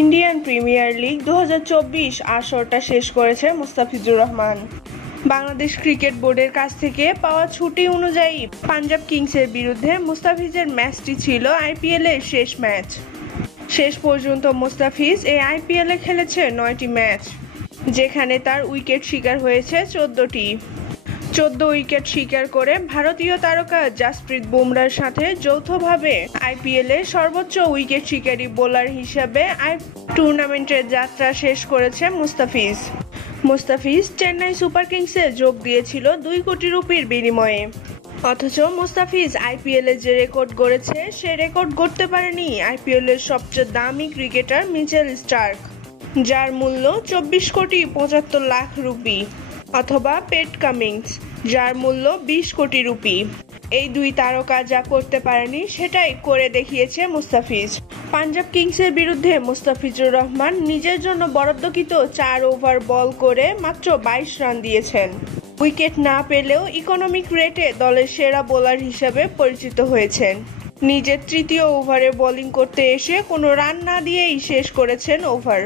Indian premier league 2024 আসরটা শেষ করেছে Mustafizur Rahman. Bangladesh cricket বোর্ডের কাছ থেকে পাওয়া ছুটি অনুযায়ী পাঞ্জাব কিংসের বিরুদ্ধে মুস্তাফিজের ম্যাচটি ছিল আইপিএলের শেষ ম্যাচ। শেষ পর্যন্ত মুস্তাফিজ এই আইপিএলে খেলেছে 9টি ম্যাচ, যেখানে তার উইকেট শিকার হয়েছে 14টি। 14 উইকেট শিকার করে ভারতীয় তারকা জাসপ্রীত বুমরার সাথে যৌথভাবে আইপিএলের সর্বোচ্চ উইকেট শিকারী বোলার হিসেবে টুর্নামেন্টের যাত্রা শেষ করেছে মুস্তাফিজ চেন্নাই সুপার কিংসে যোগ দিয়েছিল 2 কোটি রুপির বিনিময়ে। অথচ মুস্তাফিজ আইপিএলে যে রেকর্ড গড়েছে সে রেকর্ড গড়তে পারেনি আইপিএলের সবচেয়ে দামি ক্রিকেটার মিচেল স্টার্ক, যার মূল্য 24 কোটি 75 লাখ রুপি, অথবা পেট কামিন্স, যার মূল্য 20 কোটি রুপি। এই দুই তারকা যা করতে পারেনি সেটাই করে দেখিয়েছে মুস্তাফিজ। পাঞ্জাব কিংসের বিরুদ্ধে মুস্তাফিজুর রহমান নিজের জন্য বরাদ্দকৃত 4 ওভার বল করে মাত্র 22 রান দিয়েছেন। উইকেট না পেলেও ইকোনমিক রেটে দলের সেরা বোলার হিসেবে পরিচিত হয়েছেন। নিজের তৃতীয় ওভারে বোলিং করতে এসে কোনো রান না দিয়েই শেষ করেছেন ওভার।